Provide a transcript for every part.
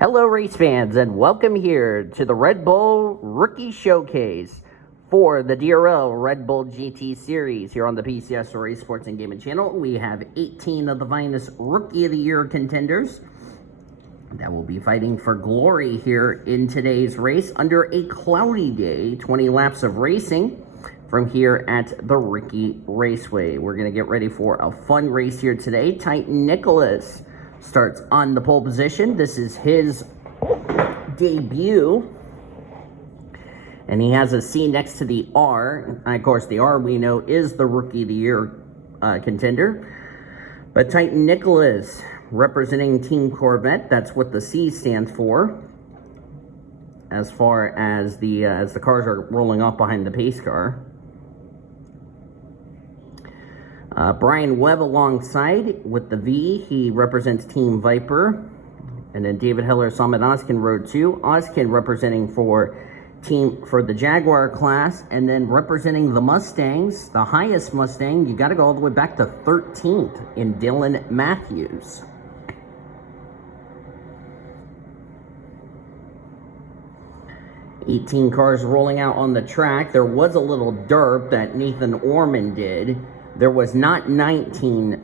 Hello race fans, and welcome here to the Red Bull Rookie Showcase for the DRL Red Bull GT Series here on the PCS Race Sports and Gaming channel. We have 18 of the finest Rookie of the Year contenders that will be fighting for glory here in today's race under a cloudy day. 20 laps of racing from here at the Riki Raceway. We're going to get ready for a fun race here today. Titan Nicholas starts on the pole position. This is his debut, and he has a C next to the R. And of course, the R we know is the Rookie of the Year contender. But Titan Nicholas representing Team Corvette. That's what the C stands for. As far as the cars are rolling off behind the pace car. Brian Webb alongside with the V. He represents Team Viper. And then David Heller, Samit Ozkin, Road 2. Ozkin representing for the Jaguar class. And then representing the Mustangs, the highest Mustang, you got to go all the way back to 13th in Dylan Matthews. $18 cars rolling out on the track. There was a little derp that Nathan Orman did. There was not 19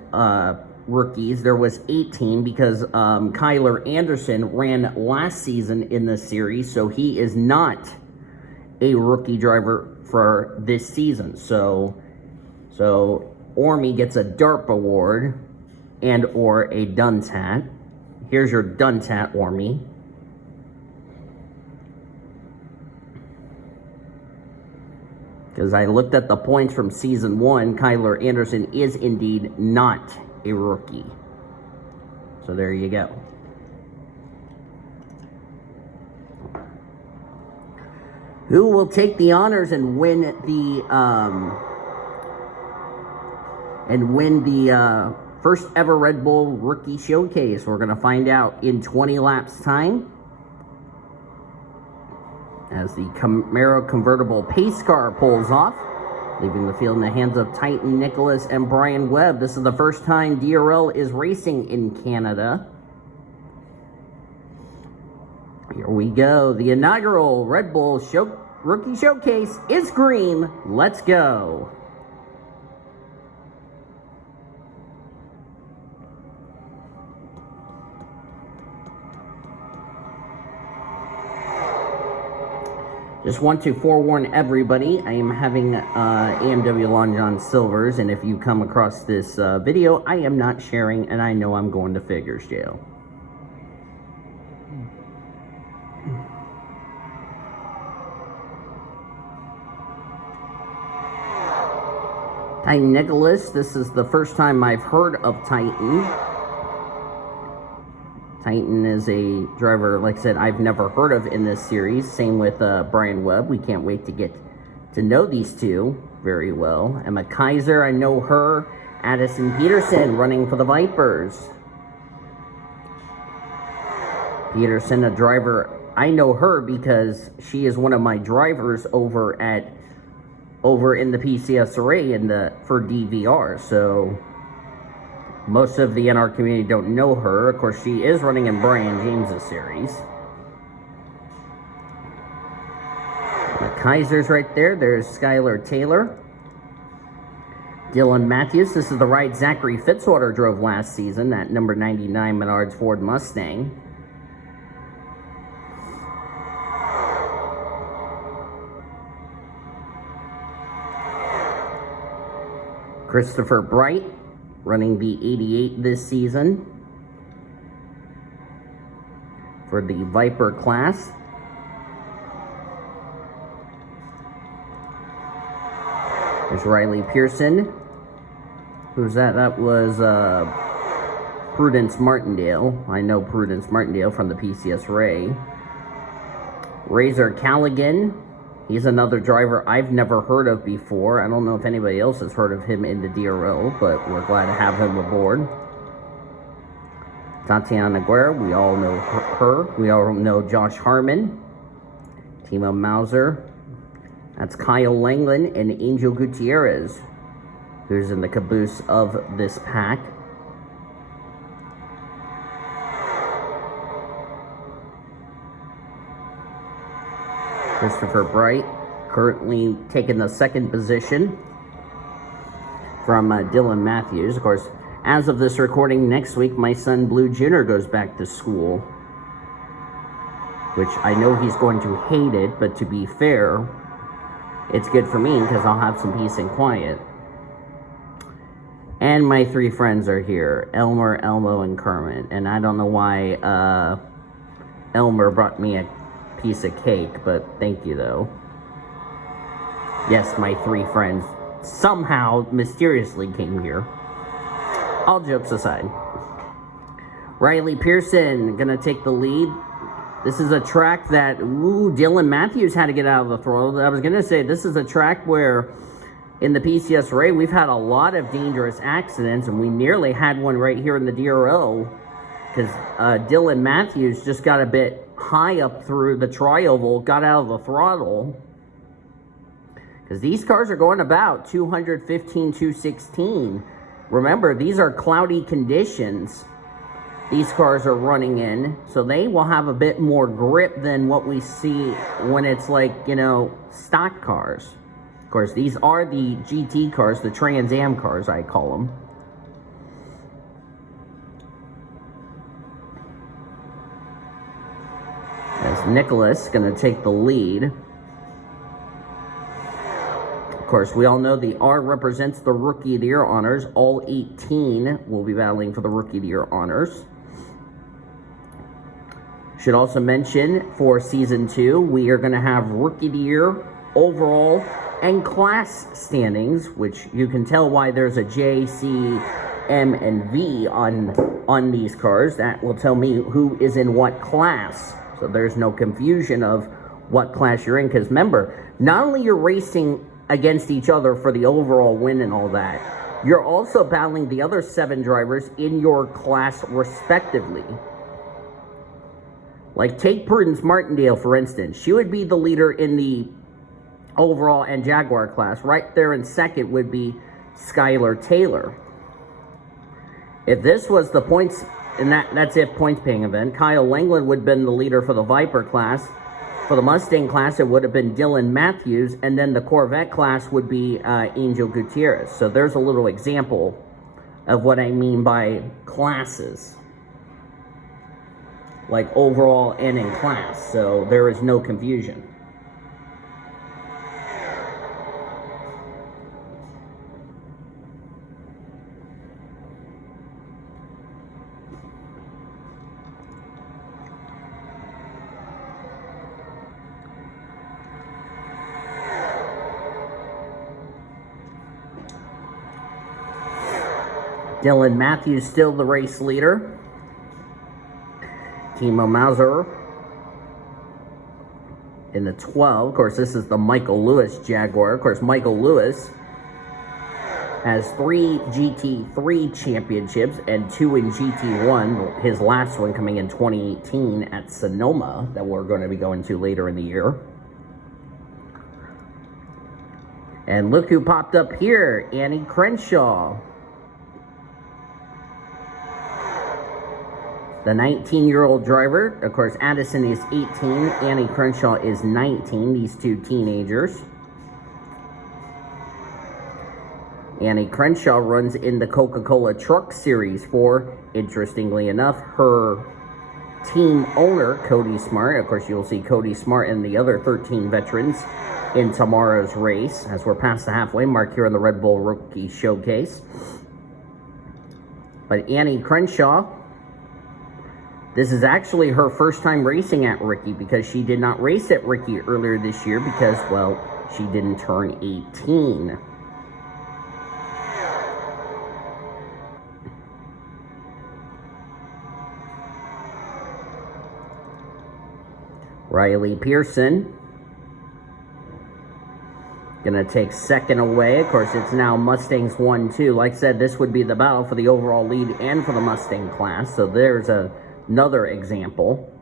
rookies. There was 18 because Kyler Anderson ran last season in the series, so he is not a rookie driver for this season. So Ormy gets a DARP award and or a Dunce hat. Here's your Dunce hat, Ormy. Because I looked at the points from Season 1, Kyler Anderson is indeed not a rookie. So there you go. Who will take the honors and win the first ever Red Bull Rookie Showcase? We're going to find out in 20 laps time, as the Camaro convertible pace car pulls off, leaving the field in the hands of Titan Nicholas and Brian Webb. This is the first time DRL is racing in Canada. Here we go. The inaugural Red Bull Rookie Showcase is green. Let's go. Just want to forewarn everybody, I am having AMW Long John Silvers, and if you come across this video, I am not sharing, and I know I'm going to figures jail. Titan Nicholas, this is the first time I've heard of Titan. Titan is a driver, like I said, I've never heard of in this series. Same with Brian Webb. We can't wait to get to know these two very well. Emma Kaiser, I know her. Addison Peterson running for the Vipers. Peterson, a driver, I know her because she is one of my drivers over in the PCS array for DVR. So most of the NR community don't know her. Of course, she is running in Brian James's series. The Kaiser's right there. There's Skylar Taylor. Dylan Matthews. This is the ride Zachary Fitzwater drove last season, that number 99 Menards Ford Mustang. Christopher Bright, running the 88 this season for the Viper class. There's Riley Pearson. Who's that? That was Prudence Martindale. I know Prudence Martindale from the PCS Ray. Razor Callaghan. He's another driver I've never heard of before. I don't know if anybody else has heard of him in the DRL, but we're glad to have him aboard. Tatiana Guerra, we all know her. We all know Josh Harmon. Timo Mauser. That's Kyle Langland and Angel Gutierrez, who's in the caboose of this pack. Christopher Bright, currently taking the second position from Dylan Matthews. Of course, as of this recording, next week, my son Blue Jr. goes back to school, which I know he's going to hate it, but to be fair, it's good for me because I'll have some peace and quiet. And my three friends are here, Elmer, Elmo, and Kermit. And I don't know why Elmer brought me a piece of cake, but thank you, though. Yes, my three friends somehow mysteriously came here. All jokes aside. Riley Pearson gonna take the lead. This is a track that, Dylan Matthews had to get out of the throttle. I was gonna say, this is a track where in the PCS array, we've had a lot of dangerous accidents, and we nearly had one right here in the DRL because Dylan Matthews just got a bit high up through the tri-oval, got out of the throttle. Because these cars are going about 215, 216. Remember, these are cloudy conditions these cars are running in, so they will have a bit more grip than what we see when it's like, stock cars. Of course, these are the GT cars, the Trans Am cars, I call them. As Nicholas going to take the lead. Of course, we all know the R represents the Rookie of the Year honors. All 18 will be battling for the Rookie of the Year honors. Should also mention, for Season 2, we are going to have Rookie of the Year, overall, and class standings, which you can tell why there's a J, C, M, and V on these cars. That will tell me who is in what class. So there's no confusion of what class you're in. Because remember, not only you're racing against each other for the overall win and all that, you're also battling the other 7 drivers in your class respectively. Like, take Prudence Martindale, for instance. She would be the leader in the overall and Jaguar class. Right there in second would be Skylar Taylor. If this was the points, and that's if points paying event, Kyle Langland would have been the leader for the Viper class. For the Mustang class, it would have been Dylan Matthews, and then the Corvette class would be Angel Gutierrez. So there's a little example of what I mean by classes. Like overall and in class, so there is no confusion. Dylan Matthews still the race leader. Timo Mauser in the 12. Of course, this is the Michael Lewis Jaguar. Of course, Michael Lewis has 3 GT3 championships and 2 in GT1. His last one coming in 2018 at Sonoma that we're going to be going to later in the year. And look who popped up here, Annie Crenshaw. The 19-year-old driver, of course, Addison is 18, Annie Crenshaw is 19, these two teenagers. Annie Crenshaw runs in the Coca-Cola Truck Series for, interestingly enough, her team owner, Cody Smart. Of course, you'll see Cody Smart and the other 13 veterans in tomorrow's race, as we're past the halfway mark here on the Red Bull Rookie Showcase. But Annie Crenshaw, this is actually her first time racing at Riki because she did not race at Riki earlier this year because, well, she didn't turn 18. Riley Pearson gonna take second away. Of course, it's now Mustangs 1-2. Like I said, this would be the battle for the overall lead and for the Mustang class. So there's another example.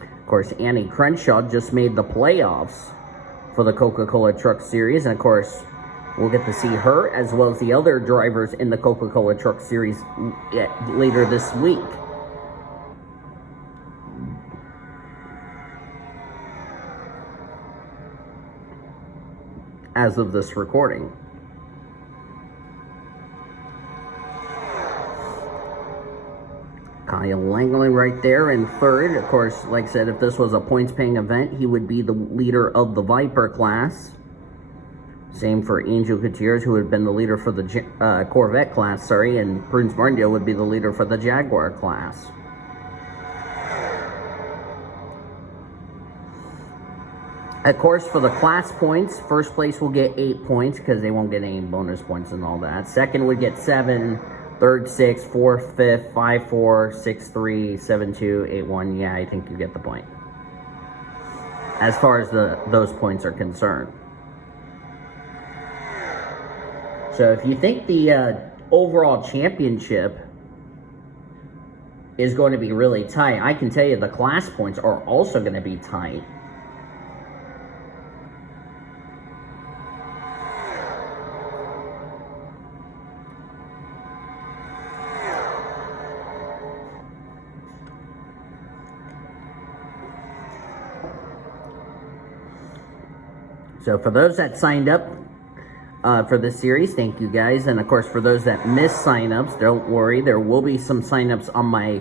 Of course, Annie Crenshaw just made the playoffs for the Coca-Cola Truck Series. And of course, we'll get to see her as well as the other drivers in the Coca-Cola Truck Series later this week. as of this recording. Kyle Langland right there in third. Of course, like I said, if this was a points-paying event, he would be the leader of the Viper class. Same for Angel Gutierrez, who would have been the leader for the Corvette class, and Prudence Martindale would be the leader for the Jaguar class. Of course, for the class points, first place will get 8 points because they won't get any bonus points and all that. Second would get 7, third 6, fourth 5, 5 4, 6 3, 7 2, 8 1. Yeah, I think you get the point. As far as those points are concerned. So if you think the overall championship is going to be really tight, I can tell you the class points are also going to be tight. So for those that signed up for this series, thank you guys. And of course, for those that missed signups, don't worry, there will be some signups on my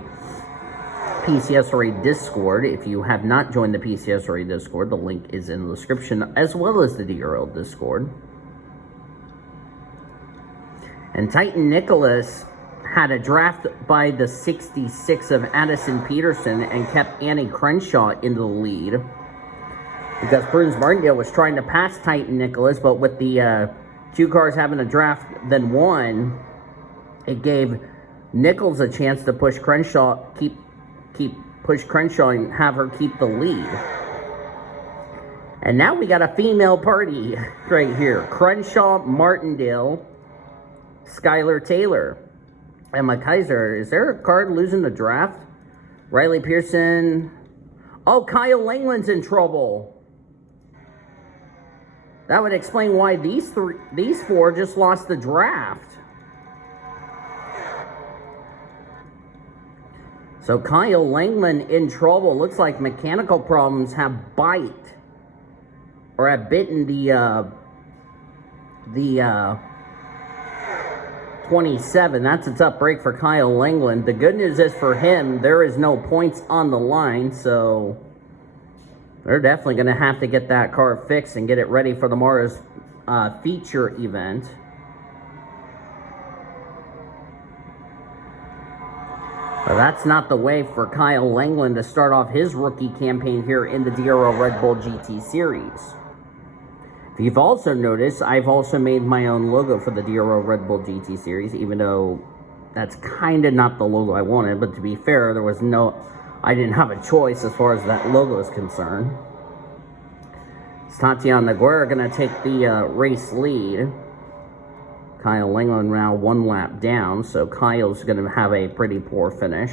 PCSRA Discord. If you have not joined the PCSRA Discord, the link is in the description, as well as the DRL Discord. And Titan Nicholas had a draft by the 66 of Addison Peterson and kept Annie Crenshaw in the lead, because Prudence Martindale was trying to pass Titan Nicholas, but with the two cars having a draft then one, it gave Nichols a chance to push Crenshaw, push Crenshaw and have her keep the lead. And now we got a female party right here. Crenshaw, Martindale, Skylar Taylor, Emma Kaiser. Is there a card losing the draft? Riley Pearson. Oh, Kyle Langland's in trouble. That would explain why these four just lost the draft. So Kyle Langland in trouble. Looks like mechanical problems have bitten the 27. That's a tough break for Kyle Langland. The good news is for him, there is no points on the line, so they're definitely going to have to get that car fixed and get it ready for tomorrow's feature event. But that's not the way for Kyle Langland to start off his rookie campaign here in the DRL Red Bull GT Series. If you've also noticed, I've also made my own logo for the DRL Red Bull GT Series, even though that's kind of not the logo I wanted. But to be fair, I didn't have a choice as far as that logo is concerned. It's Tatiana Guerra going to take the race lead. Kyle Langland now one lap down, so Kyle's going to have a pretty poor finish.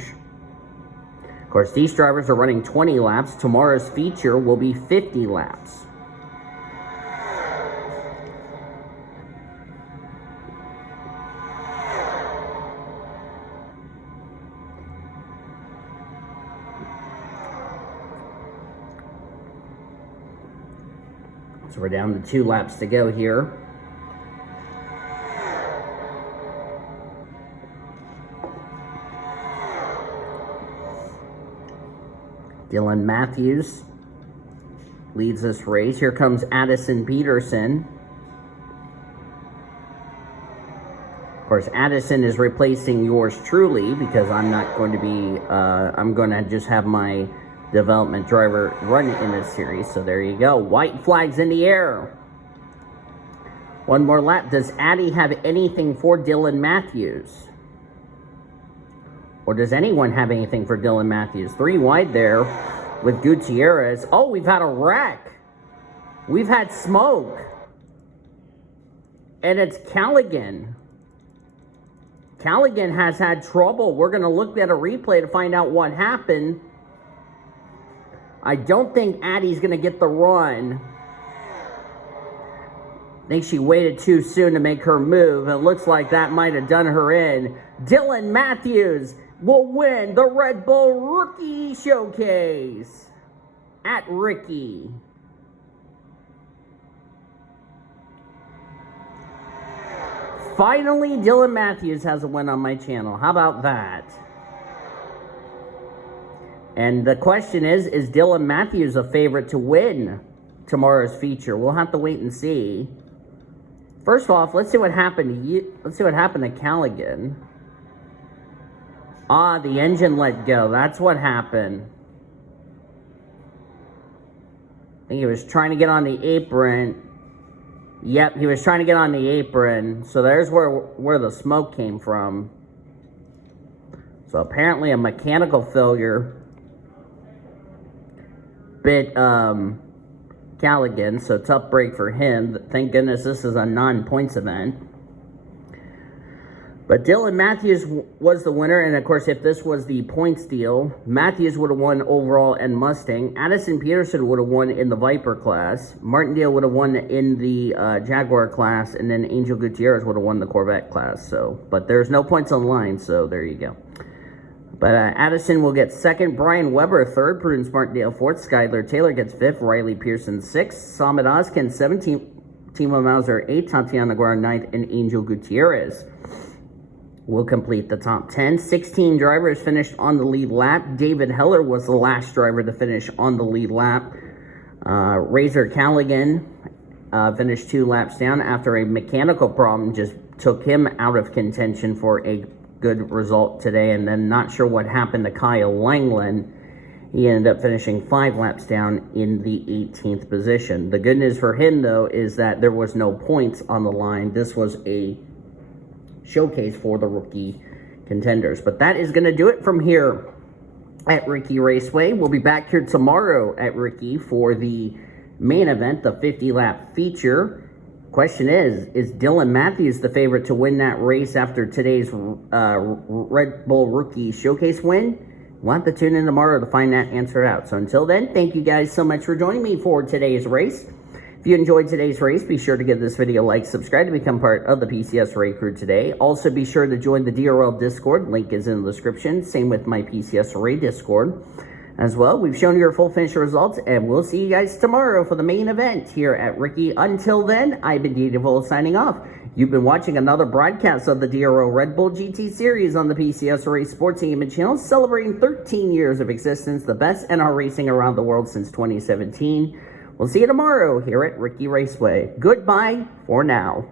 Of course, these drivers are running 20 laps. Tomorrow's feature will be 50 laps. So we're down to 2 laps to go here. Dylan Matthews leads this race. Here comes Addison Peterson. Of course, Addison is replacing yours truly because I'm not going to be, I'm going to just have my development driver run in this series. So there you go. White flags in the air. One more lap. Does Addie have anything for Dylan Matthews? Or does anyone have anything for Dylan Matthews? 3 wide there with Gutierrez. Oh, we've had a wreck. We've had smoke. And it's Callaghan. Callaghan has had trouble. We're going to look at a replay to find out what happened. I don't think Addie's going to get the run. I think she waited too soon to make her move. It looks like that might have done her in. Dylan Matthews will win the Red Bull Rookie Showcase at Riki. finally, Dylan Matthews has a win on my channel. How about that? And the question is Dylan Matthews a favorite to win tomorrow's feature? We'll have to wait and see. First off, let's see what happened to let's see what happened to Callaghan. Ah, the engine let go. That's what happened. I think he was trying to get on the apron. Yep, he was trying to get on the apron. So there's where the smoke came from. So apparently a mechanical failure bit Callaghan, so tough break for him. Thank goodness this is a non-points event. But Dylan Matthews was the winner, and of course if this was the points deal, Matthews would have won overall and Mustang. Addison Peterson would have won in the Viper class. Martindale would have won in the Jaguar class, and then Angel Gutierrez would have won the Corvette class. So, but there's no points on the line, so there you go. But Addison will get second, Brian Weber third, Prudence Martindale fourth, Skylar Taylor gets fifth, Riley Pearson sixth, Samad Ozkin 17th, Timo Mauser eighth, Tatiana Guerra ninth, and Angel Gutierrez will complete the top 10. 16 drivers finished on the lead lap. David Heller was the last driver to finish on the lead lap. Razor Callaghan finished 2 laps down after a mechanical problem just took him out of contention for a good result today. And then not sure what happened to Kyle Langland. He ended up finishing 5 laps down in the 18th position. The good news for him, though, is that there was no points on the line. This was a showcase for the rookie contenders. But that is going to do it from here at Riki Raceway. We'll be back here tomorrow at Riki for the main event, the 50-lap feature. Question is Dylan Matthews the favorite to win that race after today's Red Bull Rookie Showcase win? We'll have to tune in tomorrow to find that answer out. So until then, thank you guys so much for joining me for today's race. If you enjoyed today's race, be sure to give this video a like, subscribe to become part of the PCS Ray crew today. Also, be sure to join the DRL Discord. Link is in the description. Same with my PCS Ray Discord as well. We've shown you our full finish results, and we'll see you guys tomorrow for the main event here at Riki. Until then, I've been DDVOL signing off. You've been watching another broadcast of the DRL Red Bull GT series on the PCS Ray Sports Gaming channel, celebrating 13 years of existence, the best NR racing around the world since 2017. We'll see you tomorrow here at Riki Raceway. Goodbye for now.